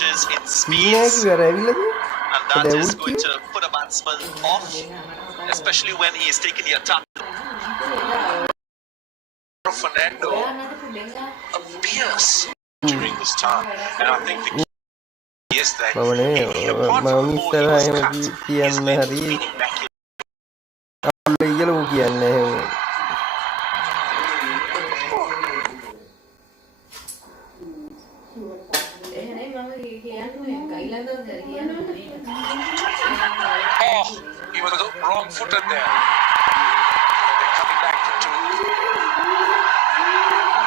changes in සීනෑකි speeds, වැරැවිලද and that is going to put a batsman off, especially when he is taking the attack. Fernando appears during this time, and I think the key is that මමනේ apart මම from the ball, he was ඉස්සරහම cut. His කියන්න length හරි feeding back in. අල්ල ඉගලමු කියන්නේ එහෙම Oh, he was wrong-footed there. They're coming back for two.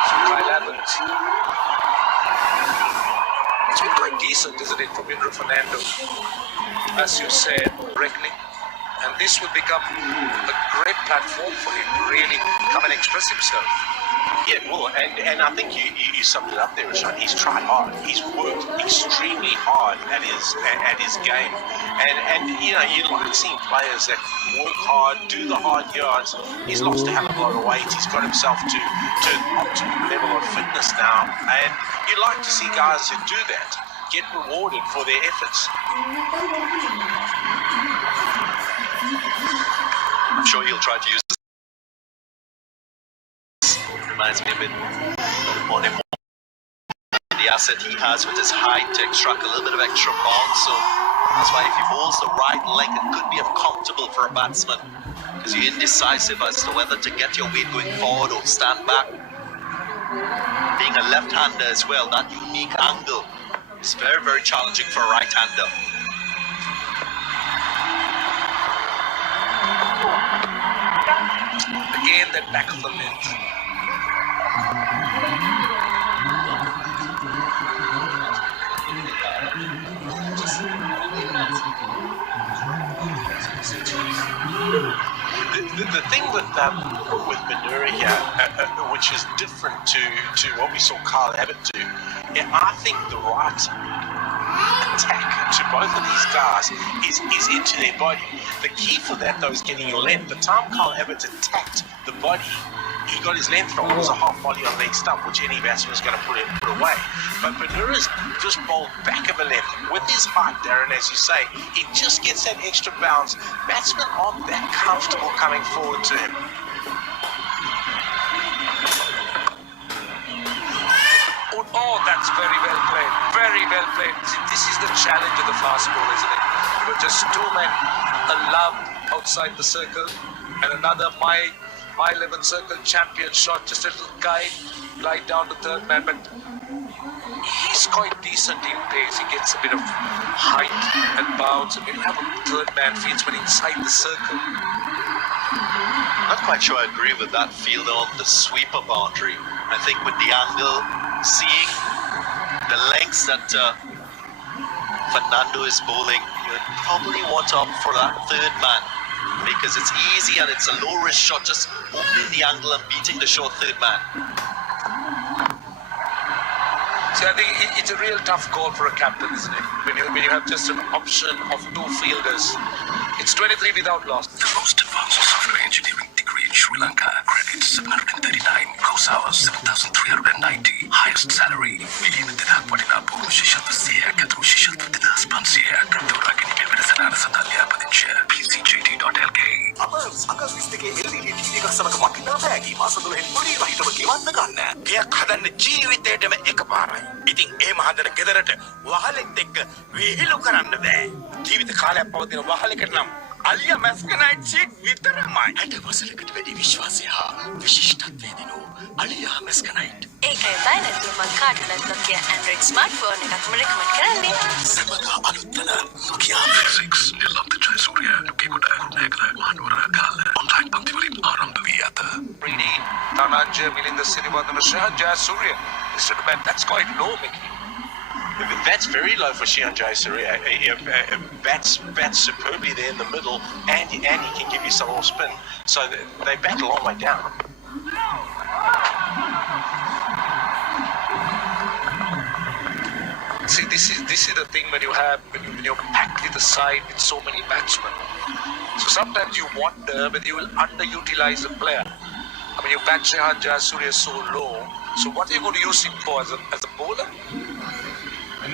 So Kyle Evans. It's been quite decent, isn't it, from Indra Fernando? As you said, correctly. And this will become a great platform for him to really come and express himself. Yeah, well, and I think you summed it up there, Rashan. He's tried hard. He's worked extremely hard at his game, and you know, you like seeing players that work hard, do the hard yards. He's lost a hell of a lot of weight. He's got himself to an optimum level of fitness now, and you like to see guys who do that get rewarded for their efforts. I'm sure he'll try to use this. Reminds me a bit more and more the asset he has with his height to extract a little bit of extra bounce. So that's why if he bowls the right leg, it could be uncomfortable for a batsman because you're indecisive as to whether to get your weight going forward or stand back. Being a left-hander as well, that unique angle is very, very challenging for a right-hander. Again, that back of the length. The thing with Manura here, which is different to what we saw Carl Abbott do, I think the right attack to both of these guys is into their body. The key for that though is getting your length. The time Carl Abbott attacked the body, he got his length wrong. It was a half volley on leg stump, which any batsman was going to put away. But Manura's just bowled back of a length with his height, Darren, as you say. He just gets that extra bounce. Batsmen aren't that comfortable coming forward to him. Oh, that's very well played. Very well played. See, this is the challenge of the fast ball, isn't it? You know, just two men, a love outside the circle, and another my 11 circle champion shot, just a little glide down to third man, but he's quite decent in pace. He gets a bit of height and bounce, and when you have a third man fields when inside the circle. Not quite sure I agree with that field on the sweeper boundary. I think with the angle, seeing the lengths that Fernando is bowling, you would probably want to opt for that third man because it's easy and it's a low risk shot, just opening the angle and beating the short third man. See, I think it's a real tough call for a captain, isn't it? When you have just an option of two fielders. It's 23 without loss. The most advanced software engineering degree in Sri Lanka. Credits 739. Course hours 7,390. Highest salary. Million dinar Padinapu. Shishal Siya. Katru Shishal Dinas Pansia. Kandura Kini Vedasanana Sandalya Padincha. PCJT.lk. අගස් 20 LED TV එකක් සමග වටිනා බෑගි මාස 12 පොඩි රහිතව ගෙවන්න ගන්න. ගෙයක් හදන්න ජීවිතේටම එකපාරයි. ඉතින් එහෙම හදන ගෙදරට වහලෙත් එක්ක විහිළු කරන්න බෑ. ජීවිත කාලයක් පවතින වහලෙකට නම් අලියා මැස්කනයිට් සීට් විතරමයි. 60 වසරකට වැඩි විශ්වාසය හා විශිෂ්ටත්වය දෙනු අලියා මැස්කනයිට්. ඒකයි බයිනතු මම කාටවත් Nokia Android smartphone එකක්ම recommend කරන්නේ. සමග අලුත්වල Nokia 6 නිලන්ත ජයසූරිය ලුකේකොට කුරුණෑගල මහනුවර ගාල්ල ඔන්ලයින් පන්තිවලින් ආරම්භ වී ඇත. Really, Dhananjay Milinda Sirivadana Shahan Jayasuriya. That's quite low, Mickey. That's very low for Shihan Jayasuriya. Bats superbly there in the middle, and he can give you some more spin. So they bat a long way down. See, this is the thing when you're packed with the side with so many batsmen. So sometimes you wonder whether you will underutilize a player. I mean, you bat Shihan Jayasuriya so low. So what are you going to use him for as a bowler?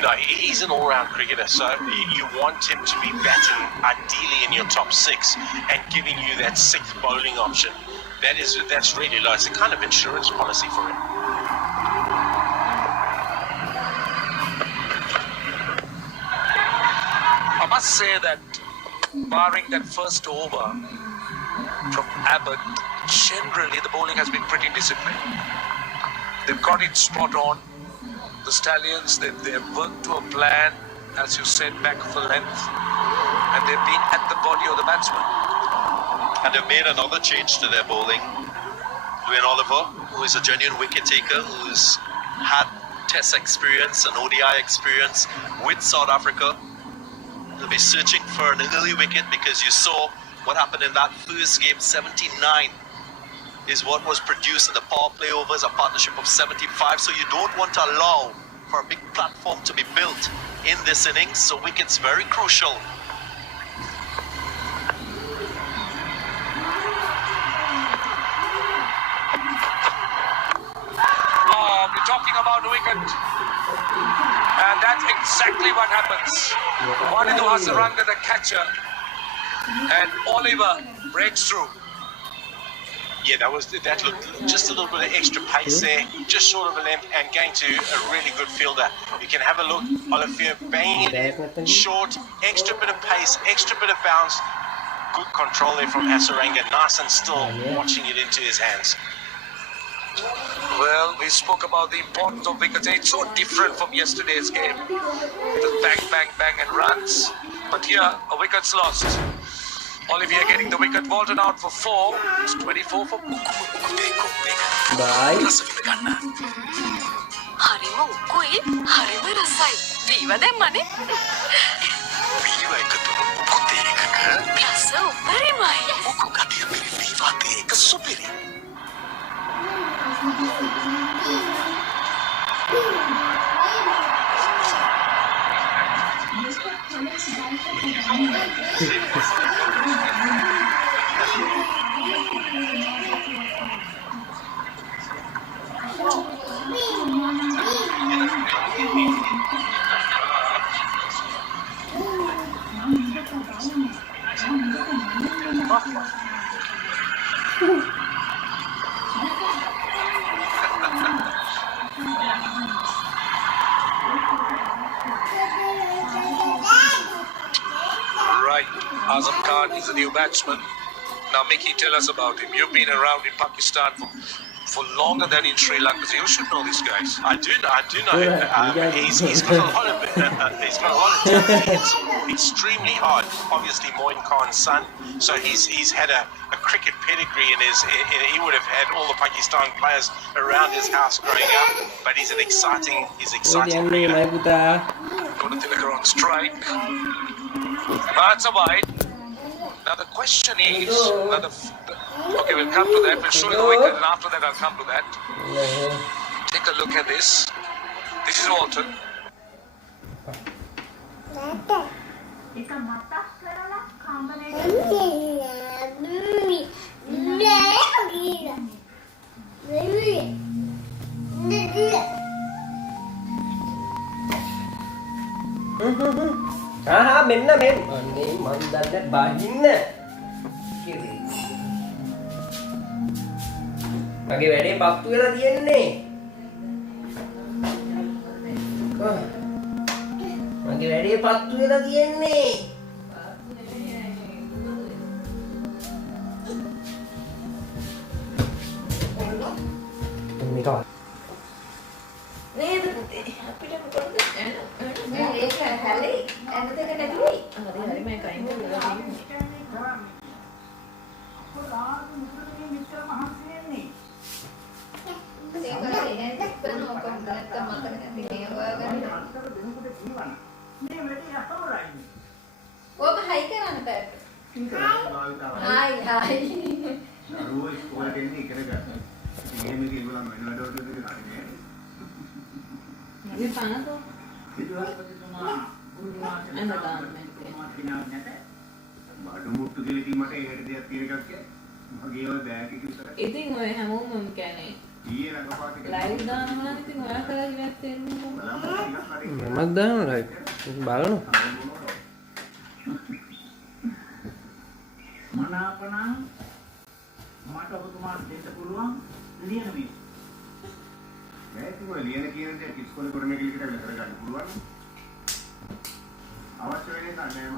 No, he's an all-round cricketer, so you want him to be batting ideally in your top six and giving you that sixth bowling option. That's really low. It's a kind of insurance policy for him. I must say that, barring that first over from Abbott, generally the bowling has been pretty disciplined. They've got it spot on. The Stallions, they've worked to a plan, as you said, back for length, and they've been at the body of the batsman. And they've made another change to their bowling. Dwayne Oliver, who is a genuine wicket taker, who's had Test experience and ODI experience with South Africa. He'll be searching for an early wicket because you saw what happened in that first game. 79 is what was produced in the power play overs, a partnership of 75. So you don't want to allow for a big platform to be built in this innings. So wickets very crucial. We're talking about wicket. And that's exactly what happens. Wanidu Hasaranga, the catcher, and Oliver breaks through. Yeah, that looked just a little bit of extra pace there, just short of a length, and going to a really good fielder. You can have a look, Olivier banging it short, extra bit of pace, extra bit of bounce, good control there from Hasaranga, nice and still, watching it into his hands. Well, we spoke about the importance of wickets. It's so different from yesterday's game. The bang, bang, bang and runs. But here, a wicket's lost. Olivier getting the wicket, vaulted out for 4. It's 24 for Bye. හරිම උකුයි හරිම රසයි වීව දැම්මනේ වීව එකතු උකුත් ඒකක රස උපරිමයි උකු කතිය පිරි වීවත් ඒක සුපිරි Right, Azam Khan is a new batsman. Now, Mickey, tell us about him. You've been around in Pakistan for longer than in Sri Lanka, so you should know these guys. I do know him. He's got a lot of talent. It's extremely hard. Obviously, Moin Khan's son, so he's had a cricket pedigree in his. He would have had all the Pakistan players around his house growing up. But he's an exciting cricketer. Going to Tilakar on strike. That's a wide. Now the question is, okay, we'll come to that. We'll show you the wicket, and after that, I'll come to that. Take a look at this. This is Walton. මෙන්න මෙන්න අනේ මන් දන්නේ බහින්න මගේ වැඩේ පත්තු වෙලා තියෙන්නේ මගේ වැඩේ පත්තු වෙලා තියෙන්නේ මේක නේද අපිට මොකද නෑ ඒක හැලේ ඇඳ දෙක නැතුයි හරි හරි මම කයින් කරලා ඔබ හයි කරන්න පැත්ත හයි හයි දරුවෝ ඉස්කෝලේ දෙන්නේ ඉගෙන ගන්න. එහෙම කියලා මම වෙනවද දෙන්නේ නැහැ. මේ පනතෝ ඉතින් ඔය හැමෝම කියන්නේ ඊයේ රඟපාත ලයිව් දානවා නම් ඉතින් ඔයා කරලා ඉවත් වෙන්න මමත් දානවා ලයිව් බලනවා මනාපනම් මට ඔබතුමාට දෙන්න පුළුවන් ලියන මේ. මේක ලියන කියන දේ ඉස්කෝලේ කරන එක විතර වෙලා කරගන්න පුළුවන්. අවශ්‍ය වෙන්නේ නැහැ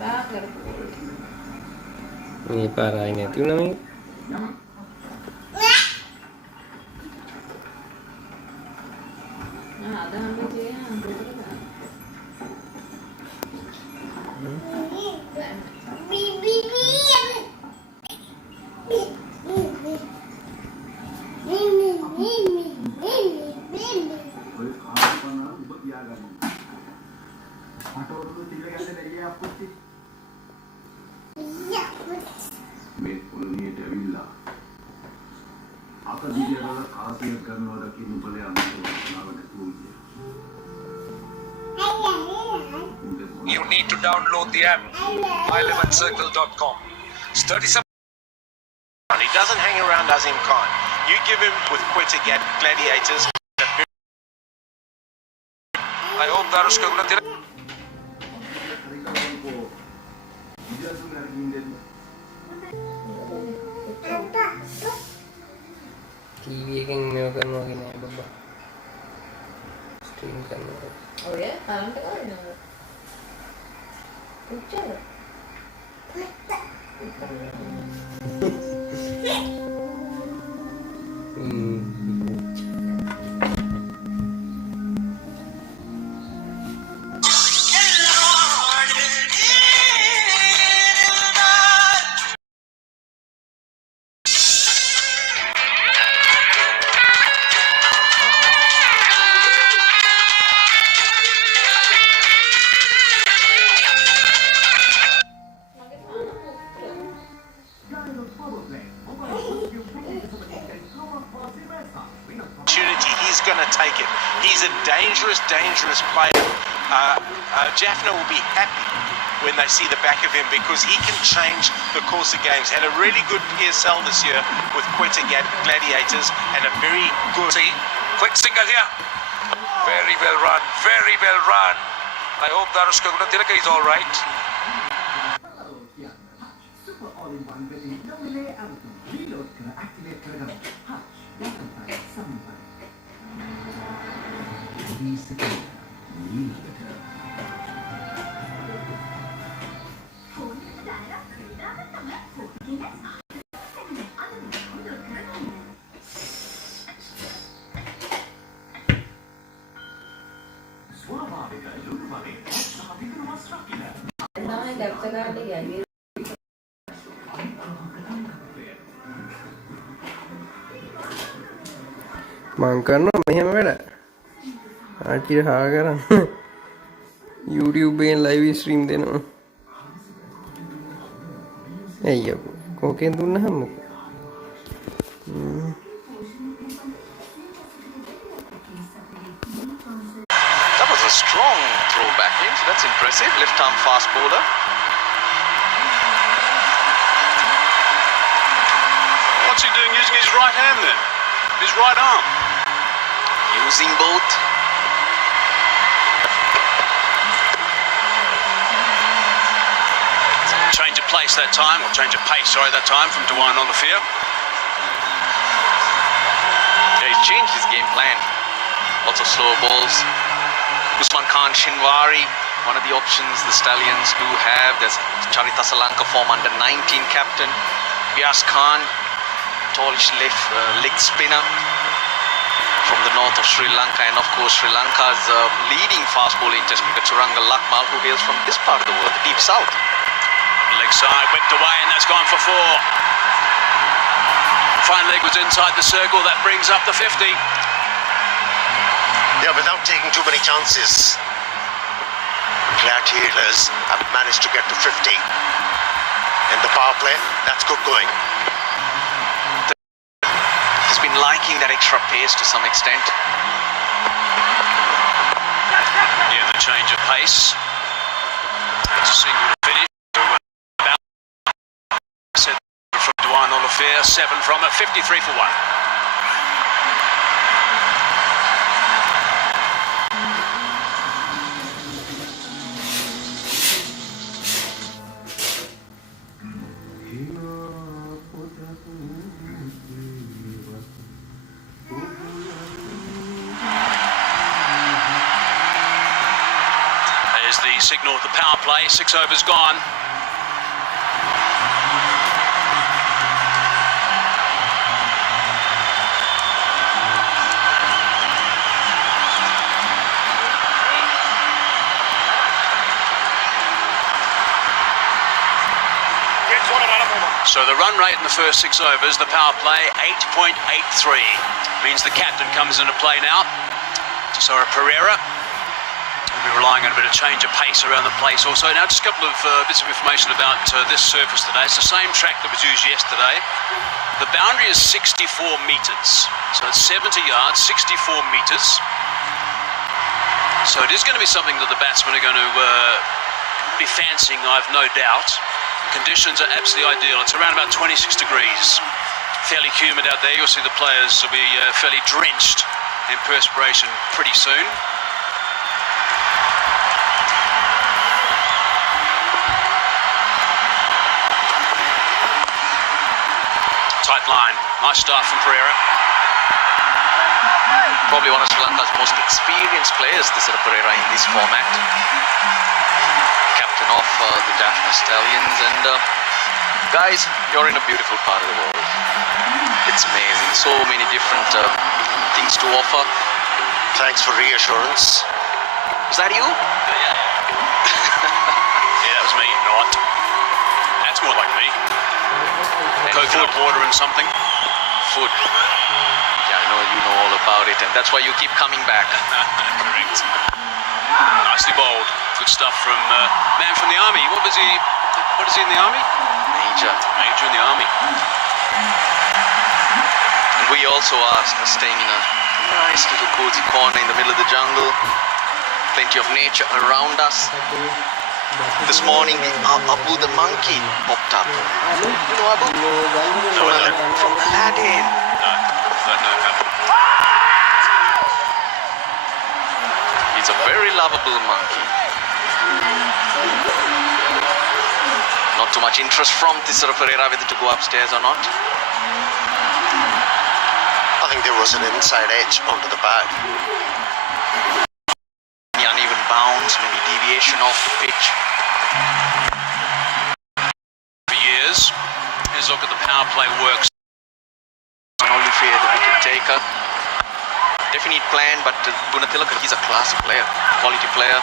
බා කරපු මේ පාර ආයි නැති වුණා මේ අදහම් කියන ඔය කාර්යපන ඔබ තියාගන්න. මට ඔරුදු තිල්ල ගන්න බැරිය අප්පුච්චි. මේ පොළොනියට ඇවිල්ලා අත දිගට කාසියක් ගන්නවා දකින්න උඹලේ අනුසාරව නැතුව ගියා. You need to download the app, i11circle.com. It's 37. He doesn't hang around Azim Khan. You give him with Gladiators. I hope Darushka will not. TV එකෙන් මේව කරනවා වගේ නෑ බබා ස්ට්‍රීම් කරනවා ඔය කරන්ට් එක වෙනවා උච්චාර He's going to take it. He's a dangerous player. JAFFNA will be happy when they see the back of him because he can change the course of games. Had a really good PSL this year with Gladiators and a very good... See, quick single here. Very well run. Very well run. I hope Darushka Gunatilaka is all right. Super all-in-one betting. No delay out. Reload kara activate kara. Ha. Yakan sampai. Bisa reload. තමයි capture card එක යන්නේ මං කරනවා මෙහෙම වැඩ ආච්චිට හා කරන්න YouTube එකෙන් live stream දෙනවා අයියෝ කෝකෙන් දුන්නහම මොකද That was a strong throw back in, so that's impressive. Left arm fast bowler. What's he doing using his right hand then? His right arm? Using both. Change of place that time, or change of pace, sorry, that time from Dewine on the field. Yeah, he's changed his game plan. Lots of slow balls. Usman Khan Shinwari, one of the options the Stallions do have. There's Charita Salanka, form under 19 captain. Vyas Khan, tallish left leg spinner from the north of Sri Lanka, and of course Sri Lanka's leading fast bowling test cricketer Churanga Lakmal, who hails from this part of the world, the deep south. Leg side, whipped away, and that's gone for 4. Front leg was inside the circle, that brings up the 50. Yeah, without taking too many chances, Gladiators have managed to get to 50. In the power play, that's good going. He's been liking that extra pace to some extent. Yeah, the change of pace. It's a single finish. About said from Dwayne Olivier, 7 from it, 53 for 1. There's the signal of the power play, 6 overs gone. So the run rate in the first 6 overs, the power play, 8.83. Means the captain comes into play now. Sora Pereira. We'll be relying on a bit of change of pace around the place also. Now just a couple of bits of information about this surface today. It's the same track that was used yesterday. The boundary is 64 metres. So it's 70 yards, 64 metres. So it is going to be something that the batsmen are going to be fancying, I've no doubt. Conditions are absolutely ideal. It's around about 26 degrees. Fairly humid out there. You'll see the players will be fairly drenched in perspiration pretty soon. Tight line. Nice start from Pereira. Probably one of Sri Lanka's most experienced players, this Pereira, in this format. Captain of the JAFFNA Stallions, and guys, you're in a beautiful part of the world. It's amazing, so many different things to offer. Thanks for reassurance. Was that you? Yeah, that was me, not. That's more like me. Coconut water and something. Food. Yeah, I know you know all about it, and that's why you keep coming back. Correct. Nicely bowled. Good stuff from man from the army. What is he in the army? Major. Major in the army. And we also are staying in a nice little cozy corner in the middle of the jungle. Plenty of nature around us. This morning, Abu the monkey popped up. You know Abu? No, from Aladdin. No, don't know Abu. He's a very lovable monkey. Not too much interest from Tisara Pereira whether to go upstairs or not. I think there was an inside edge onto the bag. The uneven bounce, maybe deviation off the pitch. For years, here's a look at the power play works. Only fair the wicket taker. Definite plan, but Gunatilaka, he's a classy player, quality player.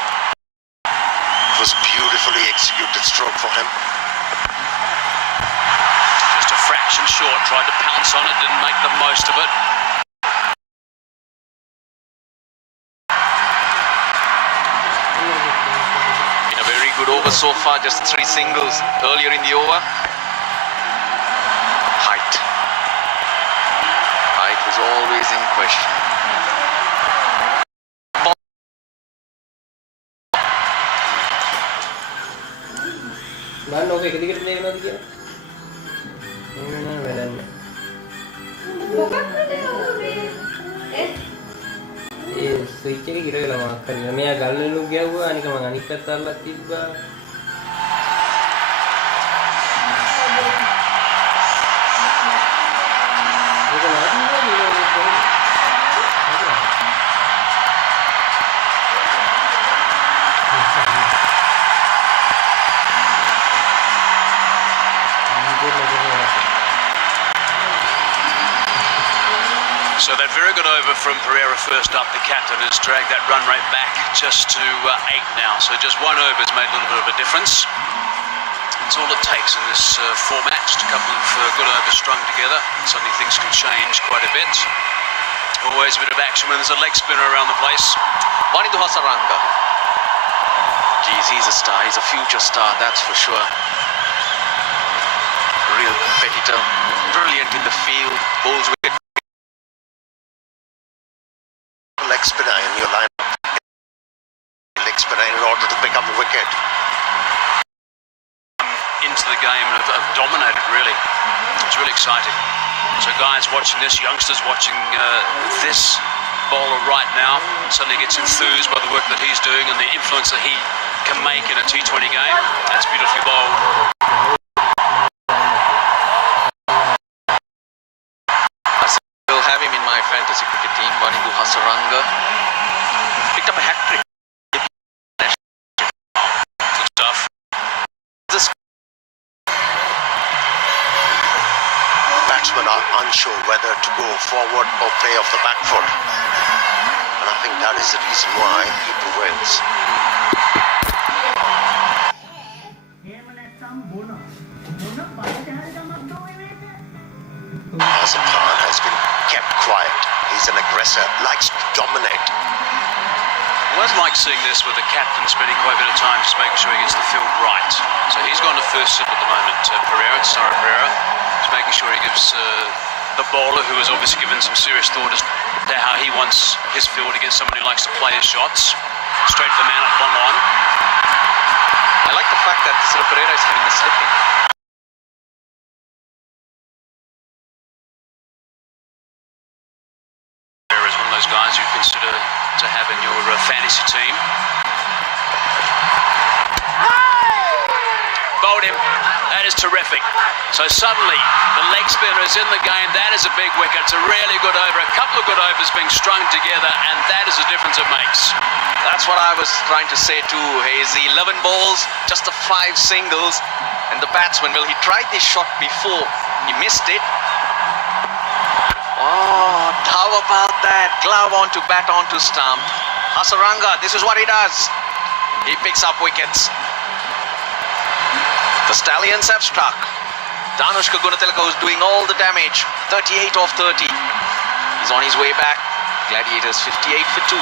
It was beautifully executed stroke for him. Just a fraction short, tried to pounce on it, didn't make the most of it. In a very good over so far, just 3 singles earlier in the over. Height was always in question. බලන්න ඕක එක දිගට දෙන්නවද කියලා. නෑ වැඩන්නේ. ඒ switch එක ඉර වෙලා mark කරලා මෙයා ගල් වලු ගැව්වා අනික මම අනිත් පැත්ත අල්ලලා තිබ්බා. So that very good over from Pereira first up. The captain has dragged that run rate back just to 8 now. So just 1 over has made a little bit of a difference. That's all it takes in this format. Just a couple of good overs strung together. Suddenly things can change quite a bit. Always a bit of action when there's a leg spinner around the place. Wanindu Hasaranga. Geez, he's a star. He's a future star, that's for sure. Real competitor. Brilliant in the field. Bowls wicket. Leg spinner in your lineup It's really exciting. So guys watching this, youngsters watching this bowler right now, suddenly gets enthused by the work that he's doing and the influence that he can make in a T20 game. That's beautifully bowled. I still have him in my fantasy cricket team, Vanindu Hasaranga. Picked up a hat-trick. Good stuff. Batsmen are unsure whether to go forward or play off the back foot. And I think that is the reason why Keeper wins. Azam Khan has been kept quiet. He's an aggressor, likes to dominate. I always like seeing this with the captain spending quite a bit of time just making sure he gets the field right. So he's gone to first slip at the moment, Sarah Pereira. Just making sure he gives the bowler, who has obviously given some serious thought as to how he wants his field against someone who likes to play his shots. Straight to the man up, long on. I like the fact that Sarah Pereira is having the slipping. Pereira is one of those guys you consider to have in your fantasy team. Bowled him. That is terrific. So suddenly the leg spinner is in the game. That is a big wicket. It's a really good over. A couple of good overs being strung together, and that is the difference it makes. That's what I was trying to say too, Hazy. 11 balls, just the 5 singles. And the batsman, well, he tried this shot before. He missed it. Oh, how about that? Glove onto bat onto stump. Hasaranga, this is what he does. He picks up wickets. The Stallions have struck. Danushka Gunatilaka is doing all the damage. 38 off 30. He's on his way back. Gladiators 58 for 2.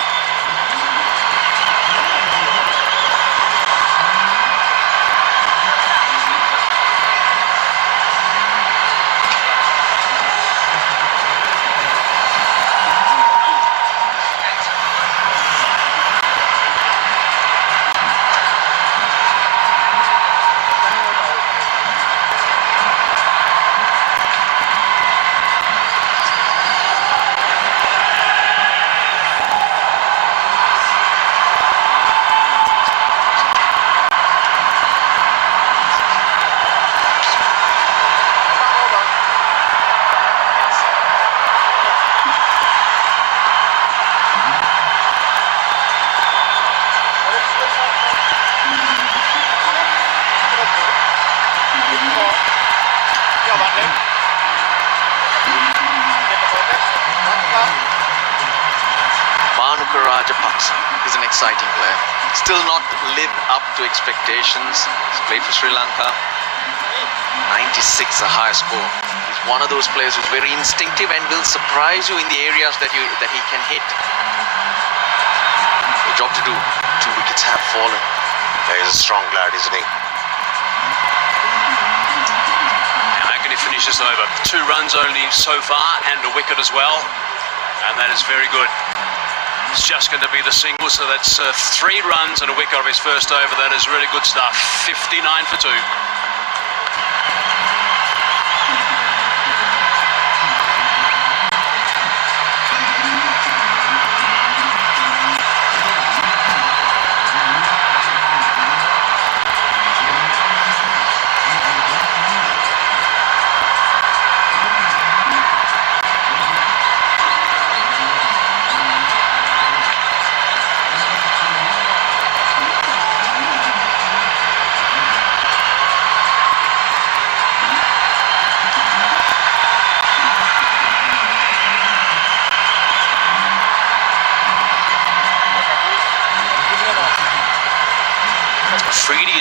Is an exciting player. Still not lived up to expectations. He's played for Sri Lanka. 96, a high score. He's one of those players who's very instinctive and will surprise you in the areas that he can hit. A job to do. 2 wickets have fallen. He's a strong lad, isn't he? And how can he finish this over? 2 runs only so far and a wicket as well. And that is very good. It's just going to be the single, so that's 3 runs and a wicket of his first over. That is really good stuff. 59 for 2.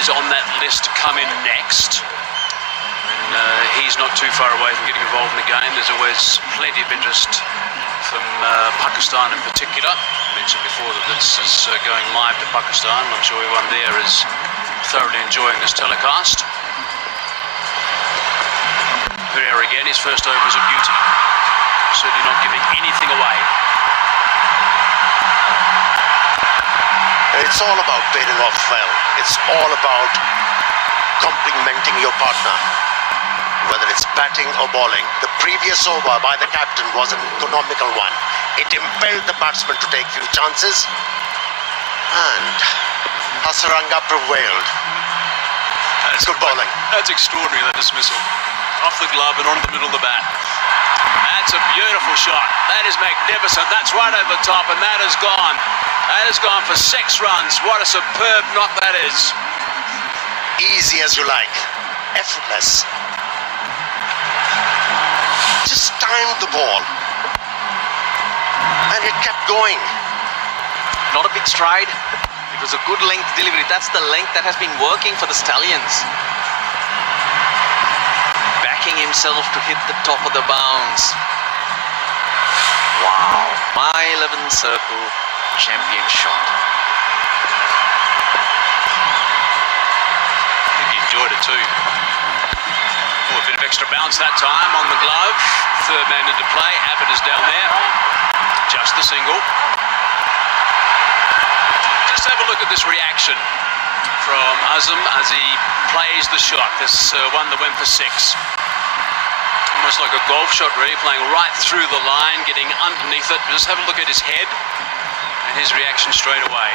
Is on that list to come in next. And, he's not too far away from getting involved in the game. There's always plenty of interest from Pakistan in particular. I mentioned before that this is going live to Pakistan. I'm sure everyone there is thoroughly enjoying this telecast. Pereira again, his first over was a beauty. Certainly not giving anything away. It's all about pairing off well. It's all about complimenting your partner. whether it's batting or bowling. The previous over by the captain was an economical one. It impelled the batsman to take few chances, and Hasaranga prevailed. That's good bowling. That's extraordinary, that dismissal. Off the glove and onto the middle of the bat. That's a beautiful shot. That is magnificent. That's right over the top, and that has gone. That has gone for 6 runs. What a superb knock that is. Easy as you like. Effortless. Just timed the ball. And it kept going. Not a big stride. It was a good length delivery. That's the length that has been working for the Stallions. Backing himself to hit the top of the bounce. Wow. My 11th circle champion shot. I think he enjoyed it too. Oh, a bit of extra bounce that time on the glove. Third man into play. Abbott is down there. Just the single. Just have a look at this reaction from Azam as he plays the shot. This one that went for 6. Almost like a golf shot, really, playing right through the line, getting underneath it. Just have a look at his head and his reaction straight away.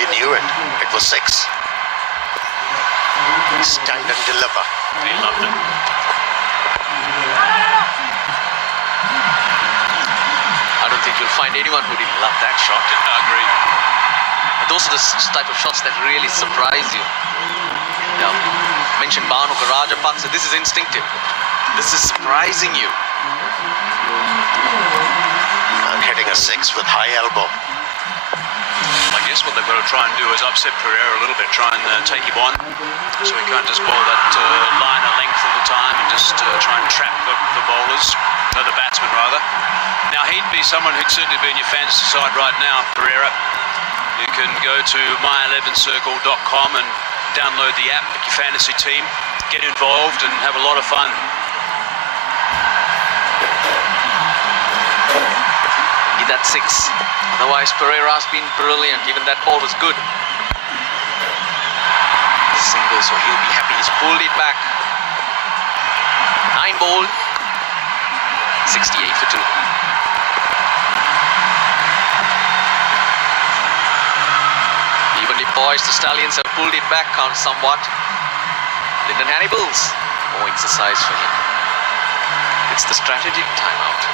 He knew it. It was 6. Stand and deliver. He loved it. I don't think you'll find anyone who didn't love that shot. I agree. And those are the type of shots that really surprise you. Now, mentioned Banu Rajapaksa, so this is instinctive. This is surprising you. I'm hitting a 6 with high elbow. I guess what they've got to try and do is upset Pereira a little bit, try and take him on, so he can't just bowl that line of length all the time and just try and trap the bowlers, the batsmen rather. Now he'd be someone who'd certainly be in your fantasy side right now, Pereira. You can go to my11circle.com and download the app, pick your fantasy team, get involved and have a lot of fun. Need that 6. Otherwise, Pereira's been brilliant. Even that ball was good. Single, so he'll be happy. He's pulled it back. 9 bowled. 68 for 2. Evenly poised, the Stallions have pulled it back somewhat. Lyndon Hannibal's more exercise for him. It's the strategic timeout.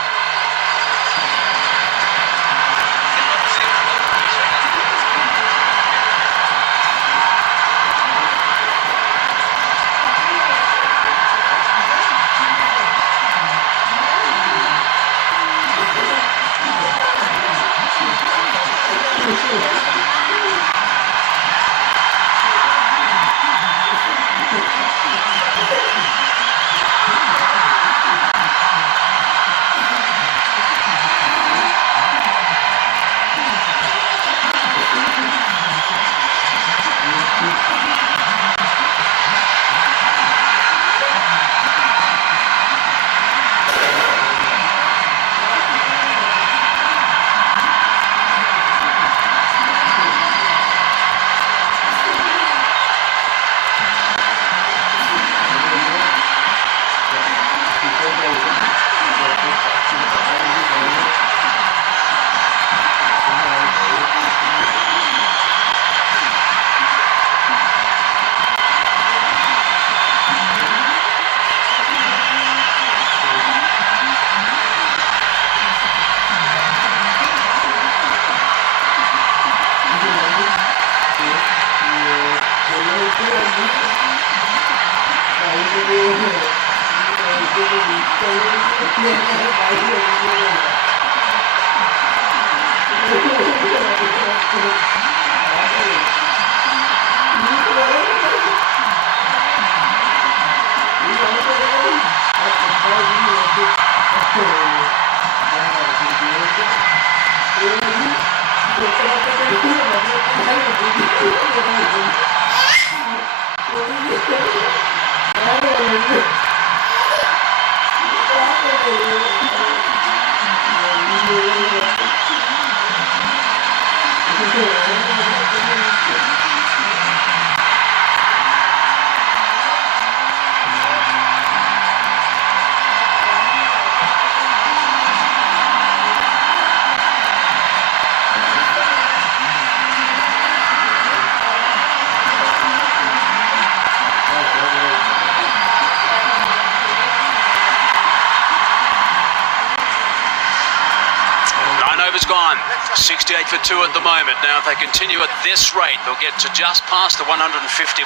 68 for 2 at the moment. Now, if they continue at this rate, they'll get to just past the 150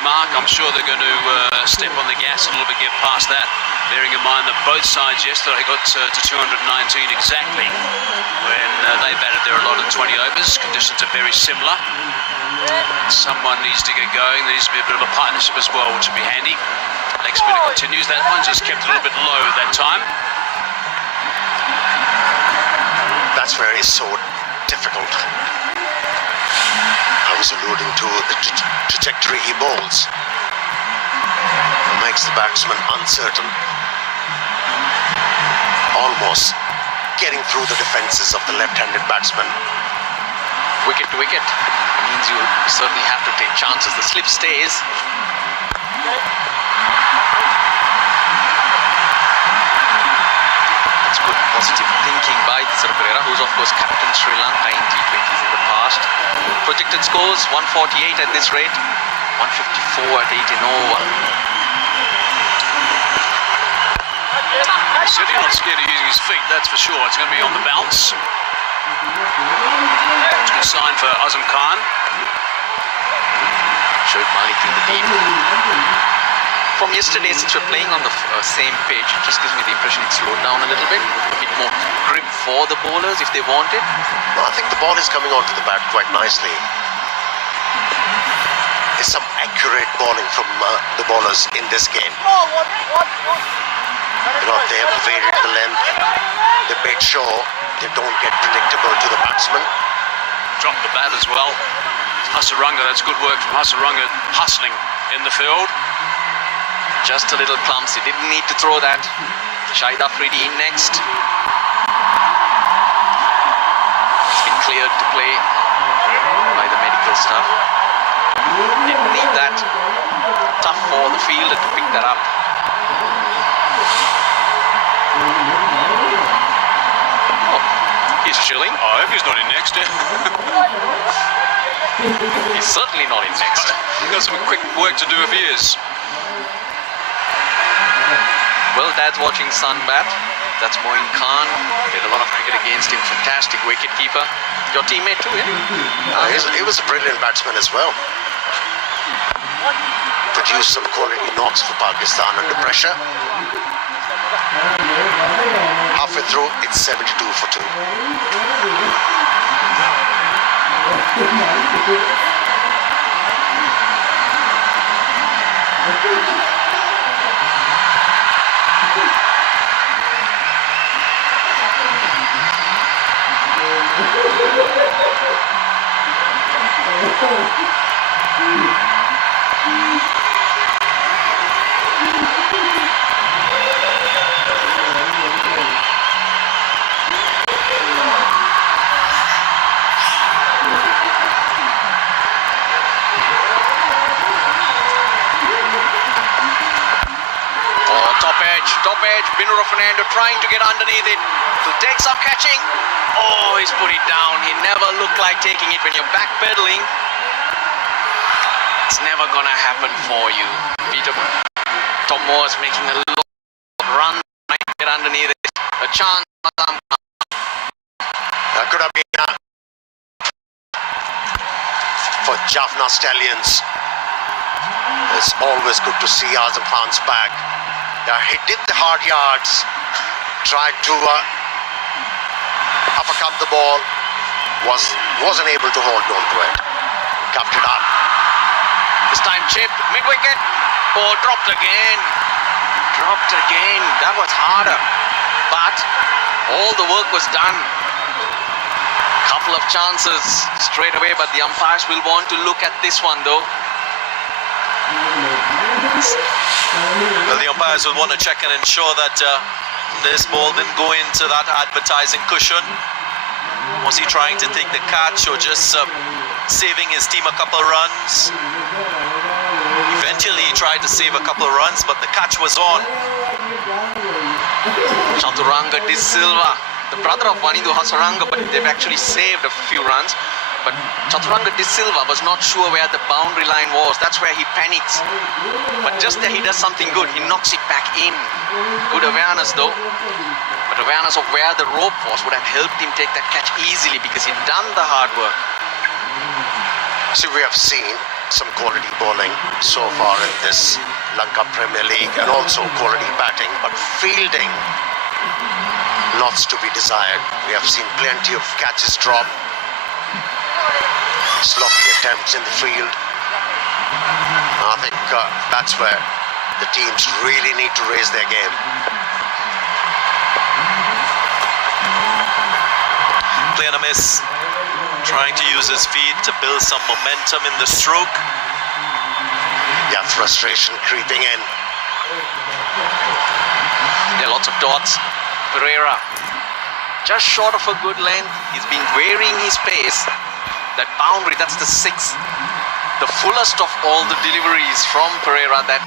mark. I'm sure they're going to step on the gas a little bit, get past that, bearing in mind that both sides yesterday got to 219 exactly when they batted their allotted 20 overs. Conditions are very similar. Someone needs to get going. There needs to be a bit of a partnership as well, which would be handy. Leg spinner continues. That one just kept a little bit low that time. That's where it's so difficult. I was alluding to the trajectory he bowls. It makes the batsman uncertain. Almost getting through the defences of the left-handed batsman. Wicket to wicket means you certainly have to take chances. The slip stays. That's good positive thinking by Pereira, who's of course captain Sri Lanka in T20s in the past. Projected scores 148 at this rate, 154 at 8 in over. He's certainly not scared of using his feet, that's for sure. It's going to be on the bounce. Good sign for Azam Khan. Shoaib Malik in the deep. From yesterday, since we're playing on the same pitch, it just gives me the impression it's slowed down a little bit. A bit more grip for the bowlers if they want it. No, I think the ball is coming onto the bat quite nicely. There's some accurate bowling from the bowlers in this game. You know, they have varied the length. They made sure they don't get predictable to the batsman. Dropped the bat as well. Hasaranga, that's good work from Hasaranga, hustling in the field. Just a little clumsy, didn't need to throw that. Shahid Afridi in next. It's been cleared to play by the medical staff. Didn't need that. Tough for the fielder to pick that up. Oh, he's chilling. I hope he's not in next. He's certainly not in next. He's got some quick work to do if he is. Well, Dad's watching Sun bat. That's Moin Khan. Did a lot of cricket against him. Fantastic wicket keeper. Your teammate too, yeah? He was a brilliant batsman as well. Produced some quality knocks for Pakistan under pressure. Halfway through, it's 72 for 2. Top edge, Binura Fernando trying to get underneath it to take some catching. Oh, he's put it down. He never looked like taking it when you're backpedaling. It's never gonna happen for you. Peter Tom Moore's making a lot of runs, trying to get underneath it. A chance. That could have been for JAFFNA Stallions. It's always good to see Azam Khan's back. He did the hard yards, tried to uppercut the ball, wasn't able to hold on to it. Cuffed it up. This time chipped, mid-wicket. Oh, dropped again. Dropped again. That was harder. But all the work was done. Couple of chances straight away, but the umpires will want to look at this one though. Well, the umpires will want to check and ensure that this ball didn't go into that advertising cushion. Was he trying to take the catch or just saving his team a couple of runs? Eventually he tried to save a couple of runs, but the catch was on. Chaturanga De Silva, the brother of Wanindu Hasaranga, but they've actually saved a few runs. But Chaturanga De Silva was not sure where the boundary line was. That's where he panics. But just there he does something good. He knocks it back in. Good awareness though. But awareness of where the rope was would have helped him take that catch easily because he'd done the hard work. So we have seen some quality bowling so far in this Lanka Premier League and also quality batting, but fielding lots to be desired. We have seen plenty of catches drop, sloppy attempts in the field. I think that's where the teams really need to raise their game. Playing a miss, trying to use his feet to build some momentum in the stroke. Yeah, frustration creeping in. There are lots of dots. Pereira, just short of a good length. He's been varying his pace. That boundary, that's the 6th. The fullest of all the deliveries from Pereira. That